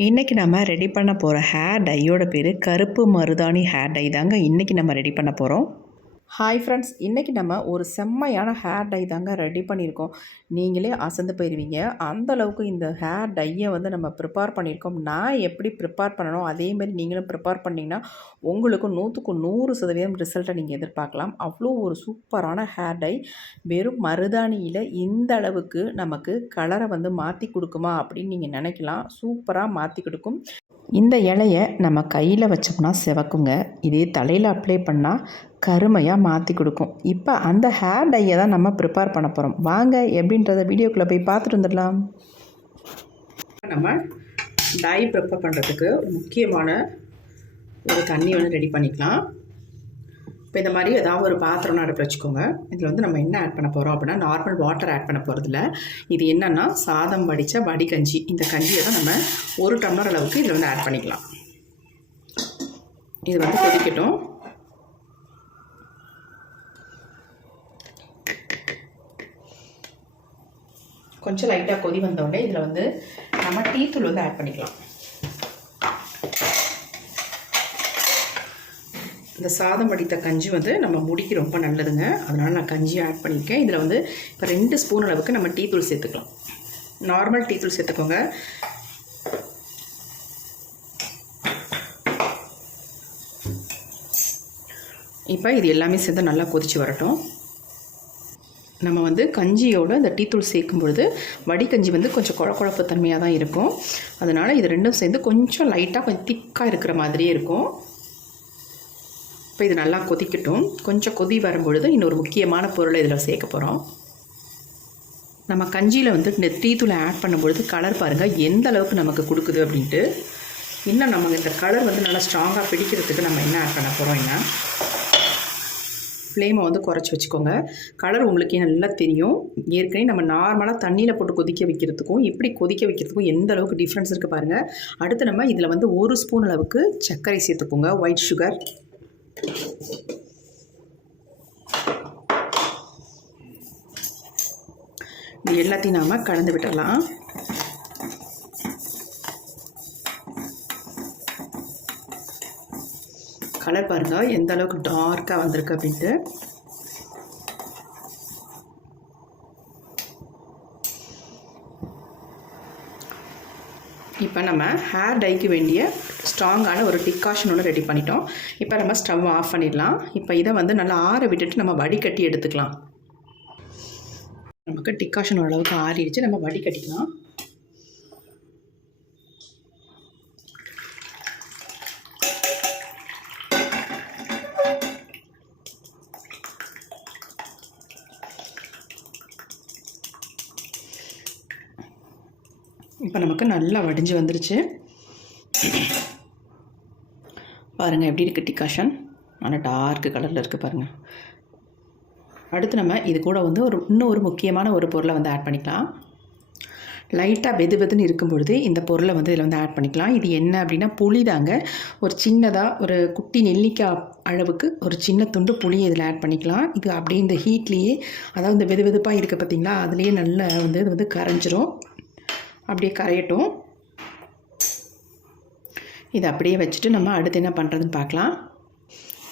இன்றைக்கி நம்ம ரெடி பண்ண போகிற ஹேர் டையோட பேர் கருப்பு மருதாணி ஹேர் டை தாங்க. இன்றைக்கி நம்ம ரெடி பண்ண போகிறோம் ஹாய் ஃப்ரெண்ட்ஸ் இன்றைக்கி நம்ம ஒரு செம்மையான ஹேர் டை தாங்க ரெடி பண்ணியிருக்கோம். நீங்களே அசந்து போயிடுவீங்க அந்த அளவுக்கு இந்த ஹேர் டையை வந்து நம்ம ப்ரிப்பேர் பண்ணியிருக்கோம். நான் எப்படி ப்ரிப்பேர் பண்ணணும் அதேமாதிரி நீங்களும் ப்ரிப்பேர் பண்ணிங்கன்னா உங்களுக்கு நூற்றுக்கு நூறு சதவீதம் ரிசல்ட்டை நீங்கள் எதிர்பார்க்கலாம். அவ்வளோ ஒரு சூப்பரான ஹேர் டை வெறும் மருதாணியில் இந்த அளவுக்கு நமக்கு கலரை வந்து மாற்றி கொடுக்குமா அப்படின்னு நீங்கள் நினைக்கலாம். சூப்பராக மாற்றி கொடுக்கும். இந்த இலையை நம்ம கையில் வச்சோம்னா சிவக்குங்க. இதே தலையில் அப்ளை பண்ணால் கருமையாக மாற்றி கொடுக்கும். இப்போ அந்த ஹேர் டையை தான் நம்ம ப்ரிப்பேர் பண்ண போகிறோம் வாங்க எப்படின்றத வீடியோக்குள்ளே போய் பார்த்துட்டு வந்துடலாம். நம்ம டை ப்ரிப்பேர் பண்ணுறதுக்கு முக்கியமான ஒரு தண்ணி வந்து ரெடி பண்ணிக்கலாம். இப்போ இந்த மாதிரி ஏதாவது ஒரு பாத்திரம் அடுப்பு வச்சுக்கோங்க. இதில் வந்து நம்ம என்ன ஆட் பண்ண போகிறோம் அப்படின்னா நார்மல் வாட்டர் ஆட் பண்ண போகிறதில்ல இது என்னென்னா சாதம் வடித்த வடிகஞ்சி. இந்த கஞ்சியை தான் நம்ம ஒரு டம்ளர் அளவுக்கு இதில் வந்து ஆட் பண்ணிக்கலாம். இது வந்து கொதிக்கட்டும். கொஞ்சம் லைட்டாக கொதி வந்தோடனே இதில் வந்து நம்ம டீத்தூள் வந்து ஆட் பண்ணிக்கலாம். இந்த சாதம் வடித்த கஞ்சி வந்து நம்ம முடிக்கு ரொம்ப நல்லதுங்க. அதனால் நான் கஞ்சி ஆட் பண்ணியிருக்கேன். இதில் வந்து இப்போ ரெண்டு ஸ்பூன் அளவுக்கு நம்ம டீத்தூள் சேர்த்துக்கலாம். நார்மல் டீத்தூள் சேர்த்துக்கோங்க. இப்போ இது எல்லாமே சேர்ந்து நல்லா கொதித்து வரட்டும். நம்ம வந்து கஞ்சியோட இந்த டீத்தூள் சேர்க்கும் பொழுது வடிகஞ்சி வந்து கொஞ்சம் குழ குழப்பு தன்மையாக தான் இருக்கும். அதனால் இது ரெண்டும் சேர்ந்து கொஞ்சம் லைட்டாக கொஞ்சம் திக்காக இருக்கிற மாதிரியே இருக்கும். இப்போ இது நல்லா கொதிக்கட்டும். கொஞ்சம் கொதி வரும்பொழுது இன்னொரு முக்கியமான பொருளை இதில் சேர்க்க போகிறோம் நம்ம கஞ்சியில் வந்து இந்த டீத்தூளை ஆட் பண்ணும்பொழுது கலர் பாருங்கள் எந்த அளவுக்கு நமக்கு கொடுக்குது அப்படின்ட்டு. இன்னும் நம்ம இந்த கலர் வந்து நல்லா ஸ்ட்ராங்காக பிடிக்கிறதுக்கு நம்ம என்ன ஆட் பண்ண போகிறோம் என்ன? ஃப்ளேமை வந்து குறைச்சி வச்சுக்கோங்க. கலர் உங்களுக்கு நல்லா தெரியும். ஏற்கனவே நம்ம நார்மலாக தண்ணியில் போட்டு கொதிக்க வைக்கிறதுக்கும் இப்படி கொதிக்க வைக்கிறதுக்கும் எந்த அளவுக்கு டிஃப்ரென்ஸ் இருக்குது பாருங்கள் அடுத்து நம்ம இதில் வந்து ஒரு ஸ்பூன் அளவுக்கு சர்க்கரை சேர்த்துக்கோங்க ஒயிட் சுகர் இது எல்லாத்தையும் நாம் கலந்து விட்டுடலாம் கலர் பாருங்கள் எந்த அளவுக்கு டார்க்காக வந்திருக்கு அப்படின்ட்டு. இப்போ நம்ம ஹேர் டைக்கு வேண்டிய ஸ்ட்ராங்கான ஒரு டிக்காஷன் ஒன்று ரெடி பண்ணிட்டோம். இப்போ நம்ம ஸ்டவ் ஆஃப் பண்ணிடலாம். இப்போ இதை வந்து நல்லா ஆற விட்டுட்டு நம்ம வடிகட்டி எடுத்துக்கலாம். நமக்கு டிக்காஷன் ஓரளவுக்கு ஆறிடுச்சு. நம்ம வடிகட்டிக்கலாம். இப்போ நமக்கு நல்லா வடிஞ்சு வந்துருச்சு. பாருங்கள் எப்படி இருக்குது டிகாஷன்? நல்லா டார்க்கு கலரில் இருக்குது பாருங்கள் அடுத்து நம்ம இது கூட வந்து ஒரு இன்னும் ஒரு முக்கியமான ஒரு பொருளை வந்து ஆட் பண்ணிக்கலாம். லைட்டாக வெது வெதுன்னு இருக்கும் பொழுது இந்த பொருளை வந்து இதில் வந்து ஆட் பண்ணிக்கலாம். இது என்ன அப்படின்னா புளி தாங்க. ஒரு சின்னதாக ஒரு குட்டி நெல்லிக்காய் அளவுக்கு ஒரு சின்ன துண்டு புளியை இதில் ஆட் பண்ணிக்கலாம். இது அப்படியே இந்த ஹீட்லேயே அதாவது இந்த வெது வெதுப்பாக இருக்குது பார்த்திங்களா அதுலேயே நல்லா வந்து இது வந்து கரைஞ்சிரும். அப்படியே கரையட்டும். இதை அப்படியே வச்சுட்டு நம்ம அடுத்து என்ன பண்ணுறதுன்னு பார்க்கலாம்.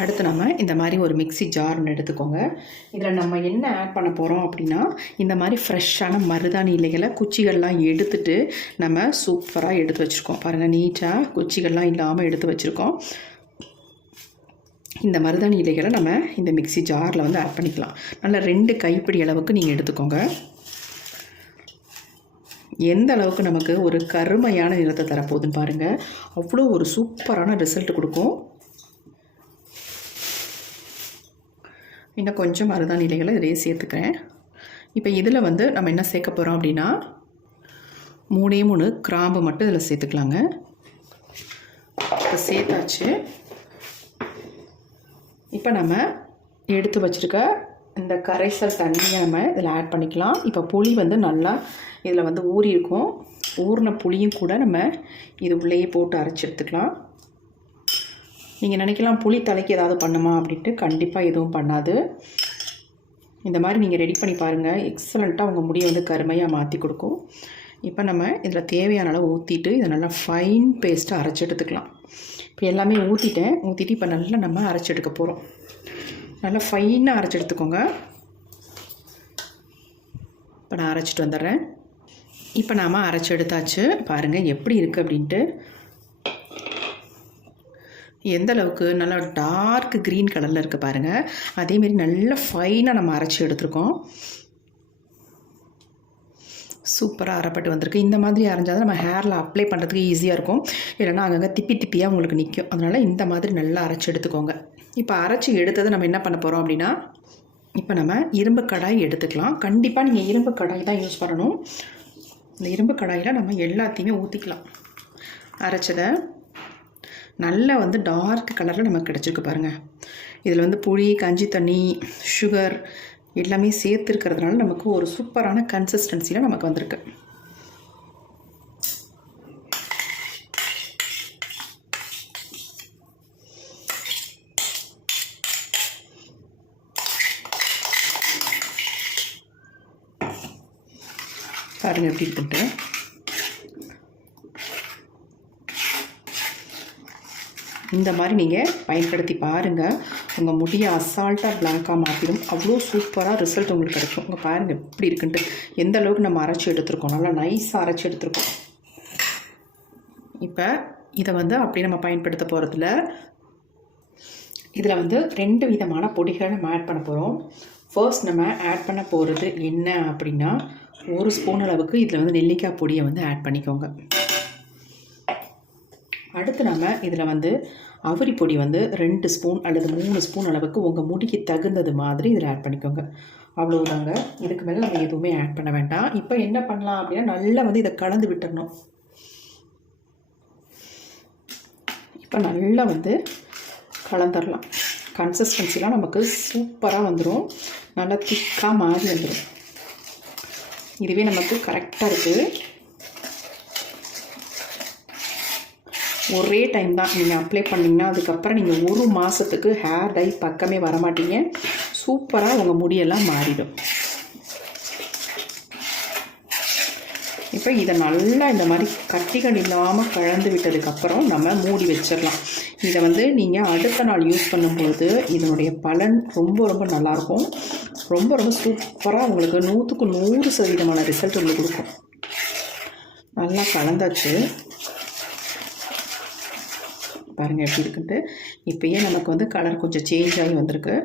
அடுத்து நம்ம இந்த மாதிரி ஒரு மிக்சி ஜார் ஒன்று எடுத்துக்கோங்க. இதில் நம்ம என்ன ஆட் பண்ண போகிறோம் அப்படின்னா இந்த மாதிரி ஃப்ரெஷ்ஷான மருதாணி இலைகளை குச்சிகள்லாம் எடுத்துட்டு நம்ம சூப்பராக எடுத்து வச்சுருக்கோம். பாருங்கள் நீட்டாக குச்சிகள்லாம் இல்லாமல் எடுத்து வச்சுருக்கோம். இந்த மருதாணி இலைகளை நம்ம இந்த மிக்சி ஜாரில் வந்து ஆட் பண்ணிக்கலாம். நல்லா ரெண்டு கைப்பிடி அளவுக்கு நீங்கள் எடுத்துக்கோங்க. எந்த அளவுக்கு நமக்கு ஒரு கருமையான நிறத்தை தரப்போகுதுன்னு பாருங்கள் அவ்வளோ ஒரு சூப்பரான ரிசல்ட் கொடுக்கும். இன்னும் கொஞ்சம் மருதாணி இலைகளை இதிலேயே சேர்த்துக்கிறேன். இப்போ இதில் வந்து நம்ம என்ன சேர்க்க போகிறோம் அப்படின்னா மூணே மூணு கிராம்பு மட்டும் இதில் சேர்த்துக்கலாங்க. இப்போ சேர்த்தாச்சு. இப்போ நம்ம எடுத்து வச்சுருக்க இந்த கரைசல் தண்ணியை நம்ம இதில் ஆட் பண்ணிக்கலாம். இப்போ புளி வந்து நல்லா இதில் வந்து ஊறி இருக்கும். ஊறின புளியும் கூட நம்ம இது உள்ளேயே போட்டு அரைச்சி எடுத்துக்கலாம். நீங்கள் நினைக்கலாம் புளி தலைக்கு ஏதாவது பண்ணுமா அப்படின்ட்டு கண்டிப்பாக எதுவும் பண்ணாது. இந்த மாதிரி நீங்கள் ரெடி பண்ணி பாருங்கள் எக்ஸலண்ட்டாக உங்கள் முடியை வந்து கருமையாக மாற்றி கொடுக்கும். இப்போ நம்ம இதில் தேவையான அளவு ஊற்றிட்டு இதை நல்லா ஃபைன் பேஸ்ட்டாக அரைச்சி எடுத்துக்கலாம். இப்போ எல்லாமே ஊற்றிட்டேன் ஊற்றிட்டு இப்போ நல்லா நம்ம அரைச்சி எடுக்க போகிறோம் நல்லா ஃபைனாக அரைச்சி எடுத்துக்கோங்க. இப்போ நான் அரைச்சிட்டு வந்துடுறேன். இப்போ நாம் அரைச்சி எடுத்தாச்சு. பாருங்கள் எப்படி இருக்குது அப்படின்ட்டு. எந்த அளவுக்கு நல்லா டார்க் க்ரீன் கலரில் இருக்குது பாருங்கள் அதேமாரி நல்லா ஃபைனாக நம்ம அரைச்சி எடுத்துருக்கோம். சூப்பராக அரைப்பட்டு வந்திருக்கு. இந்த மாதிரி அரைஞ்சால் தான் நம்ம ஹேரில் அப்ளை பண்ணுறதுக்கு ஈஸியாக இருக்கும். இல்லைன்னா அங்கங்கே திப்பி திப்பியாக உங்களுக்கு நிற்கும் அதனால் இந்த மாதிரி நல்லா அரைச்சி எடுத்துக்கோங்க. இப்போ அரைச்சி எடுத்ததை நம்ம என்ன பண்ண போகிறோம் அப்படின்னா இப்போ நம்ம இரும்பு கடாய் எடுத்துக்கலாம். கண்டிப்பாக நீங்கள் இரும்பு கடாய் தான் யூஸ் பண்ணணும். இந்த இரும்பு கடாயில் நம்ம எல்லாத்தையுமே ஊற்றிக்கலாம் அரைச்சதை நல்லா வந்து டார்க் கலரில் நமக்கு கிடச்சிருக்கு பாருங்கள் இதில் வந்து புளி கஞ்சி தண்ணி சுகர் எல்லாமே சேர்த்துருக்கிறதுனால நமக்கு ஒரு சூப்பரான கன்சிஸ்டன்சியில் நமக்கு வந்திருக்கு. பாருங்கள் எப்படி இருக்குன்ட்டு. இந்த மாதிரி நீங்கள் பயன்படுத்தி பாருங்கள் உங்கள் முடியை அசால்ட்டாக பிளாக்காக மாற்றிடும் அவ்வளோ சூப்பராக ரிசல்ட் உங்களுக்கு கிடைக்கும். உங்கள் பாருங்கள் எப்படி இருக்குன்ட்டு. எந்த அளவுக்கு நம்ம அரைச்சி எடுத்துருக்கோம். நல்லா நைஸாக அரைச்சி எடுத்துருக்கோம். இப்போ இதை வந்து அப்படி நம்ம பயன்படுத்த போகிறதுல இதில் வந்து ரெண்டு விதமான பொடிகளை நம்ம ஆட் பண்ண போகிறோம் ஃபர்ஸ்ட் நம்ம ஆட் பண்ண போகிறது என்ன அப்படின்னா ஒரு ஸ்பூன் அளவுக்கு இதில் வந்து நெல்லிக்காய் பொடியை வந்து ஆட் பண்ணிக்கோங்க. அடுத்து நம்ம இதில் வந்து அவரி பொடி வந்து ரெண்டு ஸ்பூன் அல்லது மூணு ஸ்பூன் அளவுக்கு உங்கள் முடிக்கு தகுந்தது மாதிரி இதில் ஆட் பண்ணிக்கோங்க. அவ்வளோதாங்க இதுக்கு மேலே நம்ம எதுவுமே ஆட் பண்ண வேண்டாம். இப்போ என்ன பண்ணலாம் அப்படின்னா நல்லா வந்து இதை கலந்து விட்டுறணும். இப்போ நல்லா வந்து கலந்துடலாம் கன்சிஸ்டன்சிலாம் நமக்கு சூப்பராக வந்துடும் நல்லா திக்காக மாறி வந்துடும் இதுவே நமக்கு கரெக்டாக இருக்குது ஒரே டைம் தான் நீங்கள் அப்ளை பண்ணிங்கன்னா அதுக்கப்புறம் நீங்கள் ஒரு மாதத்துக்கு ஹேர் டை பக்கமே வரமாட்டீங்க. சூப்பராக உங்கள் முடியெல்லாம் மாறிடும். இப்போ இதை நல்லா இந்த மாதிரி கட்டிகள் இல்லாமல் கலந்து விட்டதுக்கப்புறம் நம்ம மூடி வச்சிடலாம். இதை வந்து நீங்கள் அடுத்த நாள் யூஸ் பண்ணும்போது இதனுடைய பலன் ரொம்ப ரொம்ப நல்லாயிருக்கும். ரொம்ப ரொம்ப சூப்பராக உங்களுக்கு நூற்றுக்கு நூறு சதவீதமான ரிசல்ட் உங்களுக்கு கொடுக்கும். நல்லா கலந்தாச்சு. பாருங்கள் எப்படி இருக்குன்ட்டு. இப்போயே நமக்கு வந்து கலர் கொஞ்சம் சேஞ்ச் ஆகி வந்திருக்கு.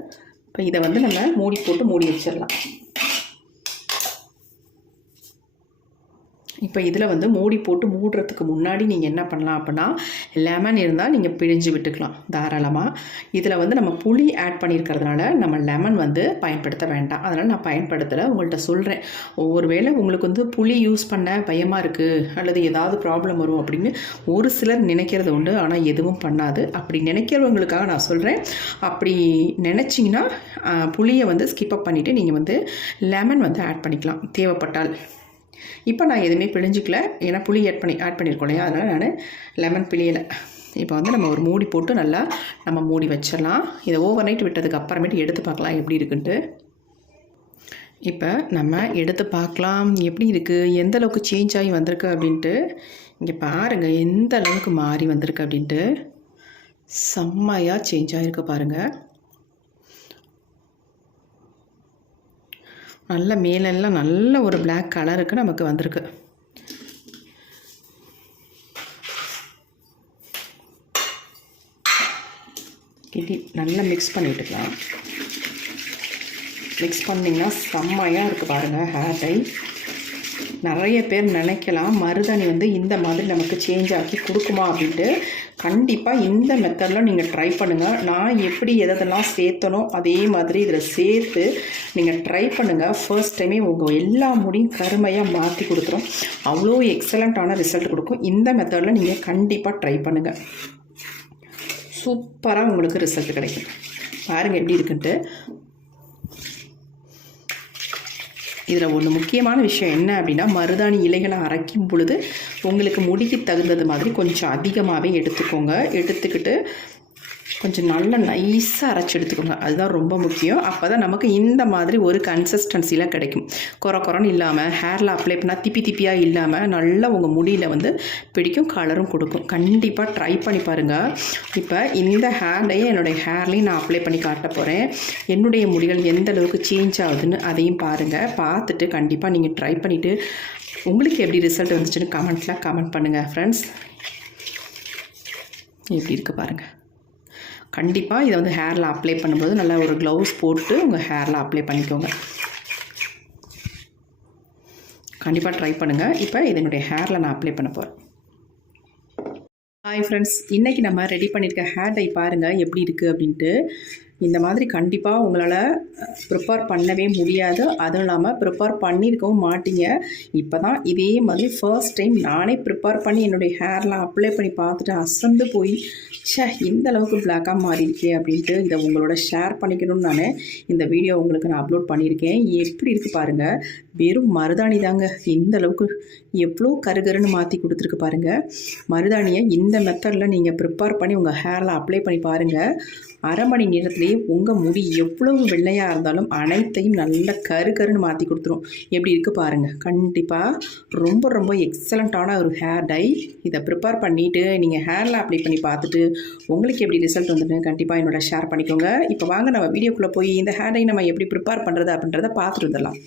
இப்போ இதை வந்து நம்ம மூடி போட்டு மூடி வச்சிடலாம். இப்போ இதில் வந்து மூடி போட்டு மூடுறதுக்கு முன்னாடி நீங்கள் என்ன பண்ணலாம் அப்படின்னா லெமன் இருந்தால் நீங்கள் பிழிஞ்சு விட்டுக்கலாம் தாராளமாக இதில் வந்து நம்ம புளி ஆட் பண்ணியிருக்கிறதுனால நம்ம லெமன் வந்து பயன்படுத்த வேண்டாம். அதனால் நான் பயன்படுத்தலை உங்கள்கிட்ட சொல்கிறேன் ஒவ்வொரு வேளை உங்களுக்கு வந்து புளி யூஸ் பண்ண பயமாக இருக்குது அல்லது ஏதாவது ப்ராப்ளம் வரும் அப்படின்னு ஒரு சிலர் நினைக்கிறது உண்டு ஆனால் எதுவும் பண்ணாது. அப்படி நினைக்கிறவங்களுக்காக நான் சொல்கிறேன் அப்படி நினச்சிங்கன்னா புளியை வந்து ஸ்கிப் அப் பண்ணிவிட்டு நீங்கள் வந்து லெமன் வந்து ஆட் பண்ணிக்கலாம் தேவைப்பட்டால். இப்போ நான் எதுவுமே பிழிஞ்சிக்கல. ஏன்னா புளி ஆட் பண்ணி ஆட் பண்ணியிருக்கோம் இல்லையா? அதனால் நான் லெமன் பிழியலை. இப்போ வந்து நம்ம ஒரு மூடி போட்டு நல்லா நம்ம மூடி வச்சிடலாம். இதை ஓவர் நைட் விட்டதுக்கு அப்புறமேட்டு எடுத்து பார்க்கலாம் எப்படி இருக்குன்ட்டு. இப்போ நம்ம எடுத்து பார்க்கலாம். எப்படி இருக்குது எந்த அளவுக்கு சேஞ்ச் ஆகி வந்திருக்கு அப்படின்ட்டு. இங்கே பாருங்கள் எந்த அளவுக்கு மாறி வந்திருக்கு அப்படின்ட்டு. செம்மையாக சேஞ்ச் ஆகிருக்கு பாருங்கள் நல்ல மேலெல்லாம் நல்ல ஒரு பிளாக் கலருக்கு நமக்கு வந்திருக்கு. கிட்டி நல்லா மிக்ஸ் பண்ணிட்டுக்கலாம். மிக்ஸ் பண்ணிங்கன்னா செம்மையாக இருக்குது பாருங்கள் ஹேர் டை நிறைய பேர் நினைக்கலாம் மருதாணி வந்து இந்த மாதிரி நமக்கு சேஞ்ச் ஆக்கி கொடுக்குமா அப்படின்ட்டு. கண்டிப்பாக இந்த மெத்தடில் நீங்கள் ட்ரை பண்ணுங்கள் நான் எப்படி எதெல்லாம் சேர்த்தனோ அதே மாதிரி இதில் சேர்த்து நீங்கள் ட்ரை பண்ணுங்கள் ஃபர்ஸ்ட் டைமே உங்கள் எல்லா முடியும் கருமையாக மாற்றி கொடுத்துரும். அவ்வளோ எக்ஸலண்ட்டான ரிசல்ட் கொடுக்கும். இந்த மெத்தடில் நீங்கள் கண்டிப்பாக ட்ரை பண்ணுங்கள் சூப்பராக உங்களுக்கு ரிசல்ட் கிடைக்கும். பாருங்கள் எப்படி இருக்குன்ட்டு. இதில் ஒன்று முக்கியமான விஷயம் என்ன அப்படின்னா மருதாணி இலைகளை அரைக்கும் பொழுது உங்களுக்கு முடிக்கு தகுந்தது மாதிரி கொஞ்சம் அதிகமாகவே எடுத்துக்கோங்க. எடுத்துக்கிட்டு கொஞ்சம் நல்லா நைஸாக அரைச்சி எடுத்துக்கோங்க அதுதான் ரொம்ப முக்கியம். அப்போ தான் நமக்கு இந்த மாதிரி ஒரு கன்சிஸ்டன்சியில் கிடைக்கும். குறை குறைன்னு இல்லாமல் ஹேரில் அப்ளை பண்ணால் திப்பி திப்பியாக இல்லாமல் நல்லா உங்கள் முடியில் வந்து பிடிக்கும் கலரும் கொடுக்கும். கண்டிப்பாக ட்ரை பண்ணி பாருங்கள் இப்போ இந்த ஹேர்டையே என்னுடைய ஹேர்லையும் நான் அப்ளை பண்ணி காட்ட போகிறேன் என்னுடைய முடிகள் எந்த அளவுக்கு சேஞ்ச் ஆகுதுன்னு அதையும் பாருங்கள் பார்த்துட்டு கண்டிப்பாக நீங்கள் ட்ரை பண்ணிவிட்டு உங்களுக்கு எப்படி ரிசல்ட் வந்துச்சுன்னு கமெண்ட்லாம் கமெண்ட் பண்ணுங்கள் ஃப்ரெண்ட்ஸ் எப்படி இருக்குது பாருங்கள் கண்டிப்பாக இதை வந்து ஹேரில் அப்ளை பண்ணும்போது நல்லா ஒரு க்ளவுஸ் போட்டு உங்கள் ஹேரில் அப்ளை பண்ணிக்கோங்க. கண்டிப்பாக ட்ரை பண்ணுங்கள் இப்போ இதனுடைய ஹேரில் நான் அப்ளை பண்ண போகிறேன் ஹாய் ஃப்ரெண்ட்ஸ் இன்றைக்கி நம்ம ரெடி பண்ணியிருக்க ஹேர் டை பாருங்கள் எப்படி இருக்குது அப்படின்ட்டு. இந்த மாதிரி கண்டிப்பாக உங்களால் ப்ரிப்பேர் பண்ணவே முடியாது. அதுவும் இல்லாமல் ப்ரிப்பேர் பண்ணியிருக்கவும் மாட்டீங்க. இப்போ தான் இதே மாதிரி ஃபர்ஸ்ட் டைம் நானே ப்ரிப்பேர் பண்ணி என்னுடைய ஹேர்லாம் அப்ளை பண்ணி பார்த்துட்டு அசந்து போய் ச்சே இந்த அளவுக்கு பிளாக்காக மாறியிருக்கே அப்படின்ட்டு இதை உங்களோட ஷேர் பண்ணிக்கணும்னு நான் இந்த வீடியோ உங்களுக்கு நான் அப்லோட் பண்ணியிருக்கேன் எப்படி இருக்குது பாருங்கள் வெறும் மருதாணி தாங்க. இந்த அளவுக்கு எவ்வளோ கருகருன்னு மாற்றி கொடுத்துருக்கு பாருங்கள் மருதாணியை இந்த மெத்தடில் நீங்கள் ப்ரிப்பேர் பண்ணி உங்கள் ஹேரில் அப்ளை பண்ணி பாருங்கள் அரை மணி நேரத்துலேயே உங்கள் முடி எவ்வளவு வெள்ளையாக இருந்தாலும் அனைத்தையும் நல்ல கரு கருன்னு மாற்றி கொடுத்துரும். எப்படி இருக்குது பாருங்கள் கண்டிப்பாக ரொம்ப ரொம்ப எக்ஸலண்ட்டான ஒரு ஹேர் டை இதை ப்ரிப்பேர் பண்ணிவிட்டு நீங்கள் ஹேரில் அப்ளை பண்ணி பார்த்துட்டு உங்களுக்கு எப்படி ரிசல்ட் வந்துட்டு கண்டிப்பாக என்னோட ஷேர் பண்ணிக்கோங்க. இப்போ வாங்க நம்ம வீடியோக்குள்ளே போய் இந்த ஹேர் டை நம்ம எப்படி ப்ரிப்பேர் பண்ணுறது அப்படின்றத பார்த்துட்டு வந்துடலாம்.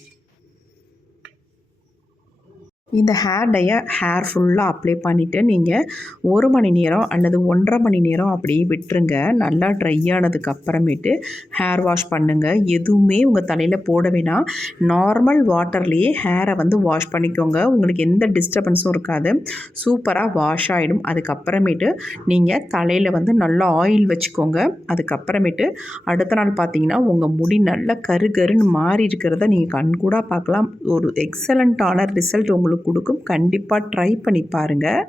இந்த ஹேர் டையை ஹேர் ஃபுல்லாக அப்ளை பண்ணிவிட்டு நீங்கள் ஒரு மணி நேரம் அல்லது ஒன்றரை மணி நேரம் அப்படியே விட்டுருங்க. நல்லா ட்ரை ஆனதுக்கு அப்புறமேட்டு ஹேர் வாஷ் பண்ணுங்கள் எதுவுமே உங்கள் தலையில் போட வேணாம். நார்மல் வாட்டர்லேயே ஹேரை வந்து வாஷ் பண்ணிக்கோங்க. உங்களுக்கு எந்த டிஸ்டர்பன்ஸும் இருக்காது. சூப்பராக வாஷ் ஆகிடும் அதுக்கப்புறமேட்டு நீங்கள் தலையில் வந்து நல்லா ஆயில் வச்சுக்கோங்க. அதுக்கப்புறமேட்டு அடுத்த நாள் பார்த்தீங்கன்னா உங்கள் முடி நல்லா கரு கருன்னு மாறி இருக்கிறத நீங்கள் கண்கூடாக பார்க்கலாம். ஒரு எக்ஸலண்ட்டான ரிசல்ட் உங்களுக்கு உங்களுக்கு கொடுக்கும். கண்டிப்பாக ட்ரை பண்ணி பாருங்கள்